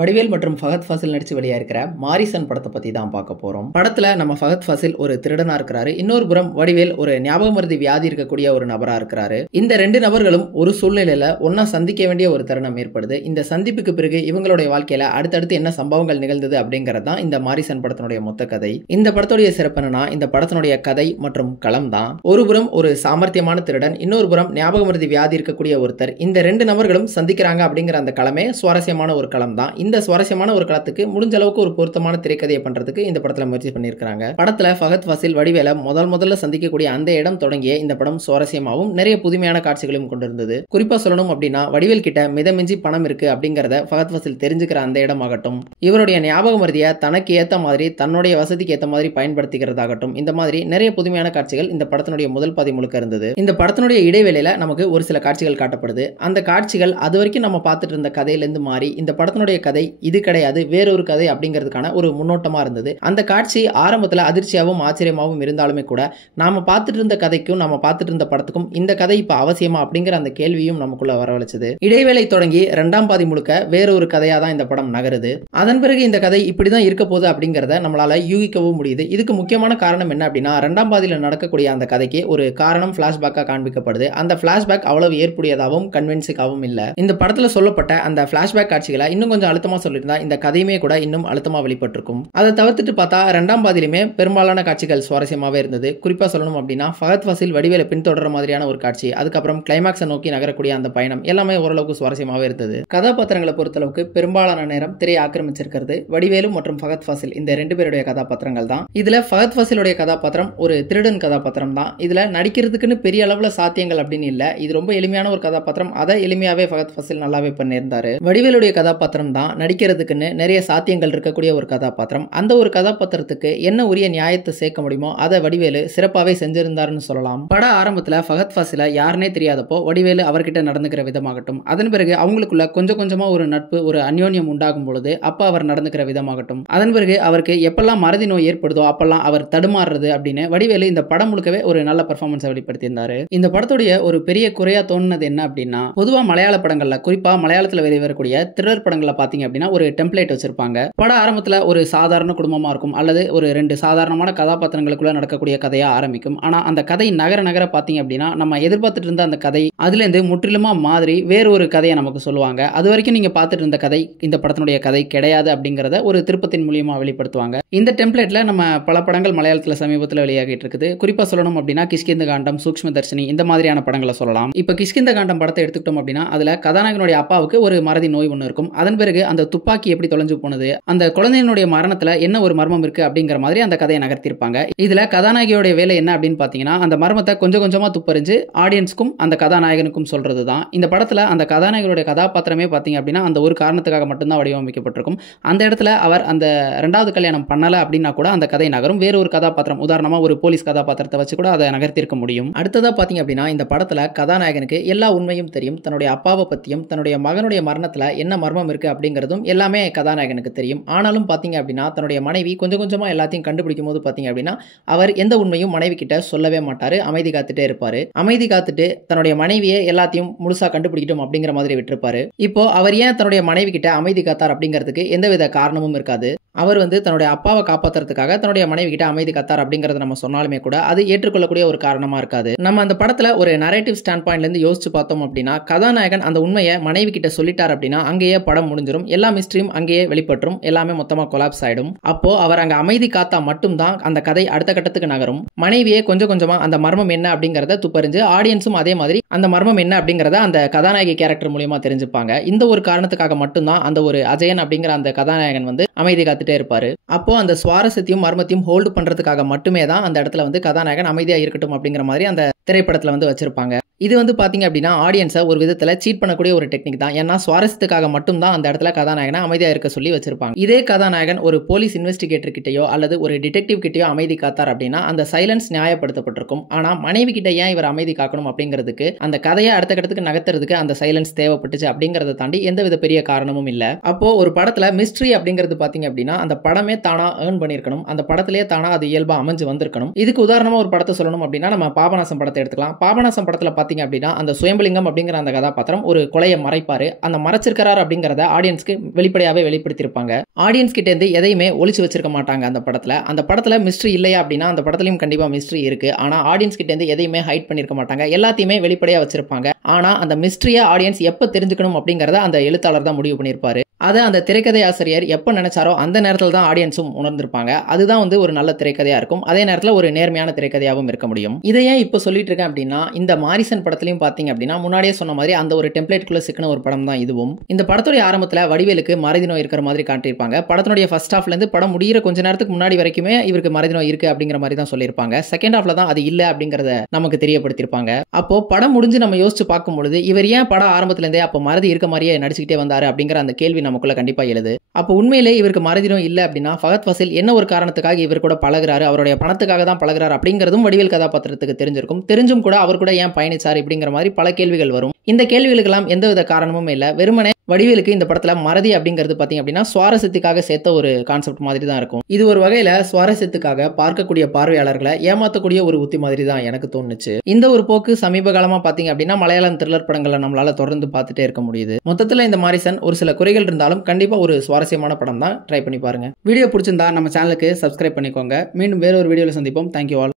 வடிவேல் மற்றும் ஃபஹத் ஃபாசில் நடிச்சு வெளியா இருக்கிற மாரிசன் படத்தை பத்தி தான் பார்க்க போறோம். படத்துல நம்ம ஃபஹத் ஃபாசில் ஒரு திருடனா இருக்கிறாரு. இன்னொரு புறம் வடிவேல் ஒரு ஞாபக மருதி வியாதி இருக்கக்கூடிய ஒரு நபரா இருக்கிறாரு. இந்த ரெண்டு நபர்களும் ஒரு சூழ்நிலையில ஒன்னா சந்திக்க வேண்டிய ஒரு தருணம் ஏற்படுது. இந்த சந்திப்புக்கு பிறகு இவங்களுடைய வாழ்க்கையில அடுத்தடுத்து என்ன சம்பவங்கள் நிகழ்ந்தது அப்படிங்கறது தான் இந்த மாரிசன் படத்தினுடைய மொத்த கதை. இந்த படத்துடைய சிறப்பு என்னன்னா, இந்த படத்தினுடைய கதை மற்றும் களம் தான். ஒரு புறம் ஒரு சாமர்த்தியமான திருடன், இன்னொரு புறம் ஞாபக மருதி வியாதி இருக்கக்கூடிய ஒருத்தர். இந்த ரெண்டு நபர்களும் சந்திக்கிறாங்க அப்படிங்கிற அந்த களமே சுவாரஸ்யமான ஒரு களம் தான். இந்த சுவாரஸ்யமான ஒரு களத்துக்கு முடிஞ்ச அளவுக்கு ஒரு பொருத்தமான திரைக்கதையை பண்றதுக்கு இந்த படத்துல முயற்சி பண்ணிருக்காங்க. படத்துல ஃபஹத் ஃபாசில் வடிவேல முதல்ல சந்திக்கக்கூடிய அந்த இடம் தொடங்கிய இந்த படம் சுவாரஸ்யமாகவும் நிறைய புதுமையான காட்சிகளையும் கொண்டிருந்தது. குறிப்பா சொல்லணும் அப்படின்னா, வடிவேல் கிட்ட மிதமிஞ்சி பணம் இருக்கு அப்படிங்கறத ஃபஹத் ஃபாசில் தெரிஞ்சுக்கிற அந்த இடம் ஆகட்டும், இவருடைய ஞாபக மருதியை தனக்கு ஏத்த மாதிரி தன்னுடைய வசதிக்கு ஏத்த மாதிரி பயன்படுத்திக்கிறதாகட்டும், இந்த மாதிரி நிறைய புதுமையான காட்சிகள் இந்த படத்தினுடைய முதல் பாதி முழுக்க இருந்தது. இந்த படத்தினுடைய இடைவேளையில நமக்கு ஒரு சில காட்சிகள் காட்டப்படுது. அந்த காட்சிகள் அது வரைக்கும் நம்ம பார்த்துட்டு இருந்த கதையிலிருந்து மாறி இந்த படத்தினுடைய கதை இது கிடையாது, வேறொரு கதை அப்படிங்கிறதுக்கான ஒரு முன்னோட்டமா இருந்தது. அந்த காட்சி ஆரம்பத்துல அதிர்ச்சியாகவும் ஆச்சரியமாகவும் இருந்தாலுமே கூட நாம பார்த்துட்டு இருந்த கதைக்கும் நம்ம பார்த்துட்டு இருந்த படத்துக்கும் இந்த கதை இப்ப அவசியமா அப்படிங்கிற அந்த கேள்வியும் நமக்குள்ள வரவழைச்சது. இடைவேளை தொடங்கி இரண்டாம் பாதி முழுக்க வேறொரு கதையா தான் இந்த படம் நகருது. அதன் பிறகு இந்த கதை இப்படிதான் இருக்க போகுது அப்படிங்கறத நம்மளால யூகிக்கவும் முடியுது. இதுக்கு முக்கியமான காரணம் என்ன அப்படின்னா, இரண்டாம் பாதியில நடக்கக்கூடிய அந்த கதைக்கு ஒரு காரணம் பிளாஷ்பேக்கா காண்பிக்கப்படுது. அந்த பிளாஷ்பேக் அவ்வளவு ஏற்புடையதாகவும் கன்வின்சிங்காகவும் இல்ல. இந்த படத்துல சொல்லப்பட்ட அந்த பிளாஷ்பேக் காட்சிகளை இன்னும் கொஞ்சம் அழுத்தமா சொல்லியிருந்தா இந்த கதையுமே கூட இன்னும் அழுத்தமா வெளிப்பட்டிருக்கும். அதை தவிர்த்துட்டு பார்த்தா இரண்டாம் பாதியிலுமே பெரும்பாலான காட்சிகள் சுவாரஸ்யமாவே இருந்தது. குறிப்பா சொல்லணும் அப்படின்னா, ஃபஹத் ஃபாசில் வடிவேல பின்தொடர மாதிரியான ஒரு காட்சி, அதுக்கப்புறம் கிளைமாக்ஸை நோக்கி நகரக்கூடிய அந்த பயணம் எல்லாமே ஓரளவுக்கு சுவாரஸ்யமாவே இருந்தது. கதாபாத்திரங்களை பொறுத்தளவுக்கு பெரும்பாலான நேரம் திரையை ஆக்கிரமிச்சிருக்கிறது வடிவேலு மற்றும் ஃபஹத் ஃபாசில் இந்த ரெண்டு பேருடைய கதாபாத்திரங்கள் தான். இதுல ஃபஹத் ஃபாசிலுடைய கதாபாத்திரம் ஒரு திருடன் கதாபாத்திரம் தான். இதுல நடிக்கிறதுக்குன்னு பெரிய அளவுல சாத்தியங்கள் அப்படின்னு இல்ல. இது ரொம்ப எளிமையான ஒரு கதாபாத்திரம். அதை எளிமையாவே ஃபஹத் ஃபாசில் நல்லாவே பண்ணியிருந்தாரு. வடிவேலுடைய கதாபாத்திரம் தான் நடிக்கிறதுக்குன்னு நிறைய சாத்தியங்கள் இருக்கக்கூடிய ஒரு கதாபாத்திரம். அந்த ஒரு கதாபாத்திரத்துக்கு என்ன உரிய நியாயத்தை சேர்க்க முடியுமோ அதை வடிவேலு சிறப்பாவே செஞ்சிருந்தாருன்னு சொல்லலாம். பட ஆரம்பத்துல ஃபஹத் ஃபாசில யாருன்னே தெரியாதப்போ வடிவேலு அவர்கிட்ட நடந்துக்கிற விதமாகட்டும், அதன் பிறகு அவங்களுக்குள்ள கொஞ்சம் கொஞ்சமா ஒரு நட்பு, ஒரு அந்யோன்யம் உண்டாகும் பொழுது அப்ப அவர் நடந்துக்கிற விதமாகட்டும், அதன் பிறகு அவருக்கு எப்பெல்லாம் மறதி நோய் ஏற்படுதோ அப்பெல்லாம் அவர் தடுமாறுறது அப்படின்னு வடிவேலு இந்த படம் முழுக்கவே ஒரு நல்ல பெர்ஃபார்மன்ஸை வெளிப்படுத்தியிருந்தாரு. இந்த படத்துடைய ஒரு பெரிய குறையா தோணுனது என்ன அப்படின்னா, பொதுவா மலையாள படங்கள்ல, குறிப்பா மலையாளத்துல வெளிவரக்கூடிய த்ரில்லர் படங்கள்ல பாத்தீங்க அப்படின்னா ஒரு டெம்ப்ளேட் வச்சிருப்பாங்க. பட ஆரம்பத்துல ஒரு சாதாரண குடும்பமா இருக்கும், அல்லது ஒரு ரெண்டு சாதாரணமான கதாபாத்திரங்களுக்குள்ள நடக்கக்கூடிய கதையா ஆரம்பிக்கும். ஆனா அந்த கதை நகர நகர பாத்தீங்க அப்படின்னா நம்ம எதிர்பார்த்துட்டு இருந்த அந்த கதை அதுல இருந்து முற்றிலுமா மாதிரி வேற ஒரு கதையை நமக்கு சொல்லுவாங்க. அது வரைக்கும் நீங்க பார்த்துட்டு இருந்த கதை இந்த படத்தினுடைய கதை கிடையாது அப்படிங்கறத ஒரு திருப்பத்தின் மூலியமா வெளிப்படுத்துவாங்க. இந்த டெம்ப்ளேட்ல நம்ம பல படங்கள் மலையாளத்துல சமீபத்தில் வெளியாகிட்டு இருக்குது. குறிப்பா சொல்லணும் அப்படின்னா கிஷ்கிந்த காண்டம், சூக்ஷ்ம தர்ஷினி இந்த மாதிரியான படங்களை சொல்லலாம். இப்ப கிஷ்கிந்த காண்டம் படத்தை எடுத்துக்கிட்டோம் அப்படின்னா அதுல கதாநாயகனுடைய அப்பாவுக்கு ஒரு மறதி நோய் ஒன்று இருக்கும். அதன் பிறகு அந்த துப்பாக்கி எப்படி தொலைஞ்சு போனது, அந்த குழந்தையினுடைய மரணத்துல என்ன ஒரு மர்மம் இருக்கு அப்படிங்கிற மாதிரி அந்த கதையை நகர்த்திருப்பாங்க. இதுல கதாநாயகியோட வேலை என்ன அப்படின்னு பாத்தீங்கன்னா, அந்த மர்மத்தை கொஞ்சம் கொஞ்சமா துப்பறிஞ்சு ஆடியன்ஸ்க்கும் அந்த கதாநாயகனுக்கும் சொல்றதுதான். இந்த படத்துல அந்த கதாநாயகனுடைய கதாபாத்திரமே பாத்தீங்க அப்படின்னா அந்த ஒரு காரணத்துக்காக மட்டும்தான் வடிவமைக்கப்பட்டிருக்கும். அந்த இடத்துல அவர் அந்த இரண்டாவது கல்யாணம் பண்ணல அப்படின்னா கூட அந்த கதை நகரும். வேற ஒரு கதாபாத்திரம், உதாரணமா ஒரு போலீஸ் கதாபாத்திரத்தை வச்சு கூட அதை நகர்த்திருக்க முடியும். அடுத்ததா பாத்தீங்க அப்படின்னா, இந்த படத்துல கதாநாயகனுக்கு எல்லா உண்மையும் தெரியும். தன்னுடைய அப்பாவை பத்தியும் தன்னுடைய மகனுடைய மரணத்துல என்ன மர்மம் இருக்கு அப்படிங்கிறதும் எல்லாமே கதாநாயகனுக்கு தெரியும். ஆனாலும் பாத்தீங்க அப்படின்னா தன்னுடைய மனைவி கொஞ்சம் கொஞ்சமா எல்லாத்தையும் கண்டுபிடிக்கும் போது பாத்தீங்க அப்படின்னா அவர் எந்த உண்மையும் மனைவி கிட்ட சொல்லவே மாட்டாரு. அமைதி காத்துட்டே இருப்பாரு. அமைதி காத்துட்டு தன்னுடைய மனைவியை எல்லாத்தையும் முழுசா கண்டுபிடிக்கட்டும் அப்படிங்கிற மாதிரி விட்டுருப்பாரு. இப்போ அவர் ஏன் தன்னுடைய மனைவி கிட்ட அமைதி காத்தார் அப்படிங்கிறதுக்கு எந்தவித காரணமும் இருக்காது. அவர் தன்னுடைய அப்பாவை காப்பாத்துறதுக்காக தன்னுடைய மனைவி கிட்ட அமைதி காத்தார் அப்படிங்கறத நம்ம சொன்னாலுமே கூட அது ஏற்றுக்கொள்ளக்கூடிய ஒரு காரணமா இருக்காது. நம்ம அந்த படத்துல ஒரு நரேட்டிவ் ஸ்டாண்ட் பாயிண்ட்ல இருந்து யோசிச்சு பார்த்தோம் அப்படின்னா, கதாநாயகன் அந்த உண்மையை மனைவி கிட்ட சொல்லிட்டார் அப்படின்னா அங்கேயே படம் முடிஞ்சிடும். எல்லா மிஸ்ட்ரியும் அங்கேயே வெளிப்பற்றும். எல்லாமே மொத்தமா கொலாப்ஸ் ஆயிடும். அப்போ அவர் அங்க அமைதி காத்தா மட்டும்தான் அந்த கதை அடுத்த கட்டத்துக்கு நகரும். மனைவியே கொஞ்சம் கொஞ்சமா அந்த மர்மம் என்ன அப்படிங்கறத துப்பறிஞ்சு ஆடியன்ஸும் அதே மாதிரி அந்த மர்மம் என்ன அப்படிங்கறத அந்த கதாநாயகி கேரக்டர் மூலமா தெரிஞ்சுப்பாங்க. இந்த ஒரு காரணத்துக்காக மட்டும்தான் அந்த ஒரு அஜயன் அப்படிங்கிற அந்த கதாநாயகன் அமைதி காத்துட்டே இருப்பாரு. அப்போ அந்த சுவாரஸ்யத்தையும் மர்மத்தையும் ஹோல்டு பண்றதுக்காக மட்டுமே தான் அந்த இடத்துல கதாநாயகன் அமைதியா இருக்கட்டும் அப்படிங்கிற மாதிரி அந்த திரைப்படத்துல வச்சிருப்பாங்க. இது பாத்தீங்க அப்படின்னா ஆடியன்ஸை ஒரு விதத்துல சீட் பண்ணக்கூடிய ஒரு டெக்னிக் தான். ஏன்னா சுவாரஸ்யத்துக்காக மட்டும் தான் அந்த இடத்துல கதாநாயகனை அமைதியா இருக்க சொல்லி வச்சிருப்பாங்க. இதே கதாநாயகன் ஒரு போலீஸ் இன்வெஸ்டிகேட்டர் கிட்டயோ அல்லது ஒரு டிடெக்டிவ் கிட்டயோ அமைதி காத்தார் அப்படின்னா அந்த சைலன்ஸ் நியாயப்படுத்தப்பட்டிருக்கும். ஆனா மனைவி கிட்ட ஏன் இவர் அமைதி காக்கணும் அப்படிங்கிறதுக்கு, அந்த கதையை அடுத்த கட்டத்துக்கு நகர்த்துறதுக்கு அந்த சைலன்ஸ் தேவைப்பட்டுச்சு அப்படிங்கறத தாண்டி எந்தவித பெரிய காரணமும் இல்ல. அப்போ ஒரு படத்துல மிஸ்ட்ரி அப்படிங்கிறது பாத்தீங்க அப்படின்னா அந்த படமே தானா ஏர்ன் பண்ணிருக்கணும். அந்த படத்திலேயே தானா அது இயல்பா அமைஞ்சு வந்திருக்கணும். இதுக்கு உதாரணமா ஒரு படத்தை சொல்லணும் அப்படின்னா நம்ம பாபநாசம் படத்தை எடுத்துக்கலாம். பாபநாசம் படத்துல பாத்தீங்க அப்படின்னா அந்த சுயம்பலிங்கம் அப்படிங்கிற அந்த கதாபாத்திரம் ஒரு கொலையை மறைப்பாரு. அந்த மறைச்சிருக்கிறார் அப்படிங்கறத ஆடியன்ஸ்க்கு வெளிப்படையாவே வெளிப்படுத்தியிருப்பாங்க. ஆடியன்ஸ் கிட்ட இருந்து எதையுமே ஒளிச்சு வச்சிருக்க மாட்டாங்க. அந்த படத்துல மிஸ்ட்ரி இல்லையா அப்படின்னா அந்த படத்துலயும் கண்டிப்பா மிஸ்ட்ரி இருக்கு. ஆனா ஆடியன்ஸ் கிட்ட இருந்து எதையுமே ஹைட் பண்ணிருக்க மாட்டாங்க. எல்லாத்தையுமே வெளிப்படையா வச்சிருப்பாங்க. ஆனா அந்த மிஸ்ட்ரியை ஆடியன்ஸ் எப்ப தெரிஞ்சுக்கணும் அப்படிங்கறத அந்த எழுத்தாளர் தான் முடிவு பண்ணிருப்பாரு. அதை அந்த திரைக்கதை ஆசிரியர் எப்ப நினைச்சாரோ அந்த நேரத்தில் தான் ஆடியன்ஸும் உணர்ந்திருப்பாங்க. அதுதான் ஒரு நல்ல திரைக்கதையா இருக்கும். அதே நேரத்தில் ஒரு நேர்மையான திரைக்கதையாகவும் இருக்க முடியும். இதை ஏன் இப்போ சொல்லிட்டு இருக்கேன் அப்படின்னா, இந்த மாரிசன் படத்திலையும் பாத்தீங்க அப்படின்னா முன்னாடியே சொன்ன மாதிரி அந்த ஒரு டெம்ப்ளேட்குள்ள சிக்கின ஒரு படம் தான் இதுவும். இந்த படத்துடைய ஆரம்பத்தில் வடிவேலுக்கு மறதி நோய் இருக்கிற மாதிரி காட்டியிருப்பாங்க. படத்தினுடைய ஃபர்ஸ்ட் ஹாஃப்ல இருந்து படம் முடிகிற கொஞ்ச நேரத்துக்கு முன்னாடி வரைக்குமே இவருக்கு மறதி நோய் இருக்கு அப்படிங்கிற மாதிரி தான் சொல்லியிருப்பாங்க. செகண்ட் ஹாஃப்ல தான் அது இல்ல அப்படிங்கறத நமக்கு தெரியப்படுத்திருப்பாங்க. அப்போ படம் முடிஞ்சு நம்ம யோசிச்சு பார்க்கும் பொழுது இவர் ஏன் படம் ஆரம்பத்துல இருந்தே அப்போ மறதி இருக்க மாதிரியே நடிச்சுக்கிட்டே வந்தாரு அப்படிங்கிற அந்த கேள்வி நமக்குள்ள கண்டிப்பா எழுது. அப்போ உண்மையிலே இவருக்கு மறதி நோய் இல்ல அப்படின்னா ஃபஹத் ஃபாசில் என்ன ஒரு காரணத்துக்காக இவர் கூட பழகுறாரு, அவருடைய பணத்துக்காக தான் பழகுறாரு அப்படிங்கிறதும் வடிவேல் கதாபாத்திரத்துக்கு தெரிஞ்சிருக்கும். தெரிஞ்சும் கூட அவர் கூட ஏன் பயணிச்சார் இப்படிங்கிற மாதிரி பல கேள்விகள் வரும். இந்த கேள்விகளுக்கெல்லாம் எந்தவித காரணமும் இல்ல. வெறுமனே வடிவேலுக்கு இந்த படத்துல மறதி அப்படிங்கிறது பாத்தீங்க அப்படின்னா சுவாரஸ்யத்துக்காக சேர்த்த ஒரு கான்செப்ட் மாதிரி தான் இருக்கும். இது ஒரு வகையில சுவாரஸ்யத்துக்காக பார்க்கக்கூடிய பார்வையாளர்களை ஏமாத்தக்கூடிய ஒரு உத்தி மாதிரி தான் எனக்கு தோணுச்சு. இந்த ஒரு போக்கு சமீப காலமா பாத்தீங்க அப்படின்னா மலையாளம் த்ரில்லர் படங்களை நம்மளால தொடர்ந்து பார்த்துட்டே இருக்க முடியுது. மொத்தத்துல இந்த மாரிசன் ஒரு சில குறைகள் இருந்தாலும் கண்டிப்பா ஒரு சுவாரஸ்யமான படம் தான். ட்ரை பண்ணி பாருங்க. வீடியோ பிடிச்சிருந்தா நம்ம சேனலுக்கு சப்ஸ்கிரைப் பண்ணிக்கோங்க. மீண்டும் வேற ஒரு வீடியோல சந்திப்போம். Thank you all.